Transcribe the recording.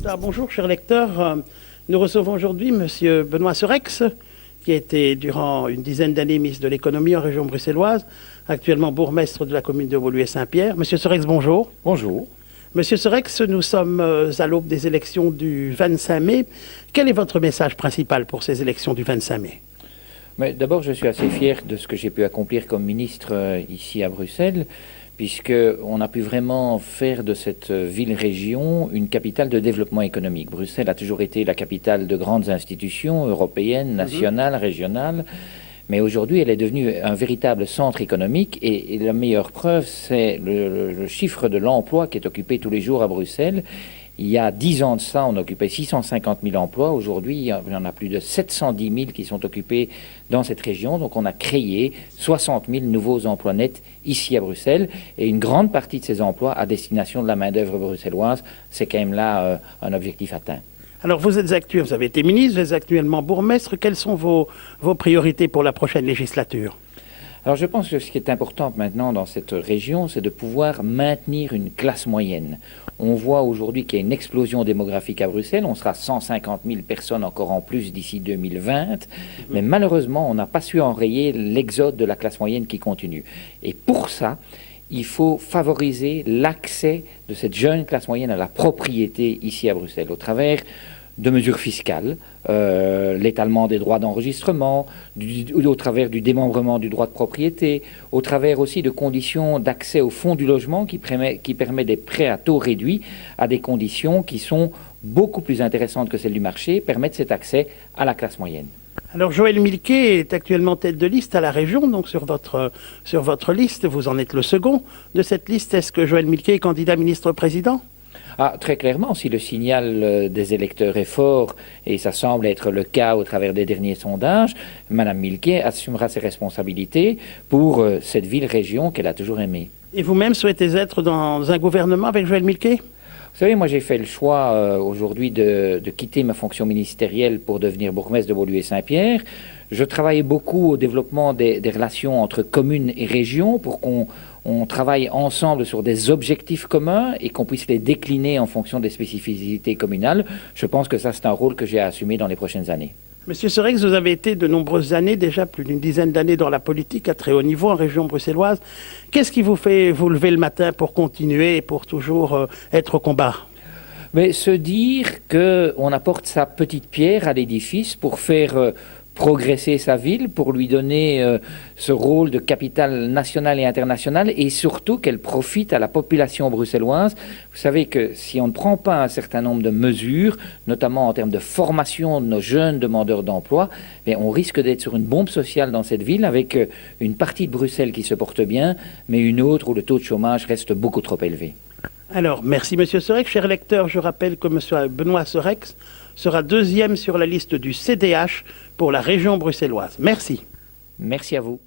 Constat. Bonjour, chers lecteurs. Nous recevons aujourd'hui M. Benoît Serex, qui a été durant une dizaine d'années ministre de l'économie en région bruxelloise, actuellement bourgmestre de la commune de Woluwe-Saint-Pierre. M. Serex, bonjour. Bonjour. Monsieur Serex, nous sommes à l'aube des élections du 25 mai. Quel est votre message principal pour ces élections du 25 mai? Mais d'abord, je suis assez fier de ce que j'ai pu accomplir comme ministre ici à Bruxelles, puisqu'on a pu vraiment faire de cette ville-région une capitale de développement économique. Bruxelles a toujours été la capitale de grandes institutions européennes, nationales, régionales. Mais aujourd'hui, elle est devenue un véritable centre économique et la meilleure preuve, c'est le chiffre de l'emploi qui est occupé tous les jours à Bruxelles. Il y a 10 ans de ça, on occupait 650 000 emplois. Aujourd'hui, il y en a plus de 710 000 qui sont occupés dans cette région. Donc on a créé 60 000 nouveaux emplois nets ici à Bruxelles. Et une grande partie de ces emplois à destination de la main-d'œuvre bruxelloise, c'est quand même là un objectif atteint. Alors vous avez été ministre, vous êtes actuellement bourgmestre. Quelles sont vos priorités pour la prochaine législature? Alors je pense que ce qui est important maintenant dans cette région, c'est de pouvoir maintenir une classe moyenne. On voit aujourd'hui qu'il y a une explosion démographique à Bruxelles. On sera 150 000 personnes encore en plus d'ici 2020. Mais malheureusement, on n'a pas su enrayer l'exode de la classe moyenne qui continue. Et pour ça, il faut favoriser l'accès de cette jeune classe moyenne à la propriété ici à Bruxelles au travers de mesures fiscales, l'étalement des droits d'enregistrement, au travers du démembrement du droit de propriété, au travers aussi de conditions d'accès au fonds du logement qui permet des prêts à taux réduits à des conditions qui sont beaucoup plus intéressantes que celles du marché, permettent cet accès à la classe moyenne. Alors Joël Milquet est actuellement tête de liste à la région, donc sur votre liste, vous en êtes le second de cette liste. Est-ce que Joël Milquet est candidat ministre-président ? Ah, très clairement, si le signal des électeurs est fort, et ça semble être le cas au travers des derniers sondages, Mme Milquet assumera ses responsabilités pour cette ville-région qu'elle a toujours aimée. Et vous-même souhaitez être dans un gouvernement avec Joël Milquet ? Vous savez, moi j'ai fait le choix aujourd'hui de quitter ma fonction ministérielle pour devenir bourgmestre de Woluwe-Saint-Pierre. Je travaille beaucoup au développement des relations entre communes et régions pour qu'on travaille ensemble sur des objectifs communs et qu'on puisse les décliner en fonction des spécificités communales. Je pense que ça, c'est un rôle que j'ai à assumer dans les prochaines années. Monsieur Serex, vous avez été de nombreuses années, déjà plus d'une dizaine d'années dans la politique à très haut niveau en région bruxelloise. Qu'est-ce qui vous fait vous lever le matin pour continuer et pour toujours être au combat ? Mais se dire qu'on apporte sa petite pierre à l'édifice pour faire progresser sa ville, pour lui donner ce rôle de capitale nationale et internationale, et surtout qu'elle profite à la population bruxelloise. Vous savez que si on ne prend pas un certain nombre de mesures, notamment en termes de formation de nos jeunes demandeurs d'emploi, on risque d'être sur une bombe sociale dans cette ville, avec une partie de Bruxelles qui se porte bien, mais une autre où le taux de chômage reste beaucoup trop élevé. Alors, merci Monsieur Serex. Chers lecteurs, je rappelle que M. Benoît Serex sera deuxième sur la liste du CDH pour la région bruxelloise. Merci. Merci à vous.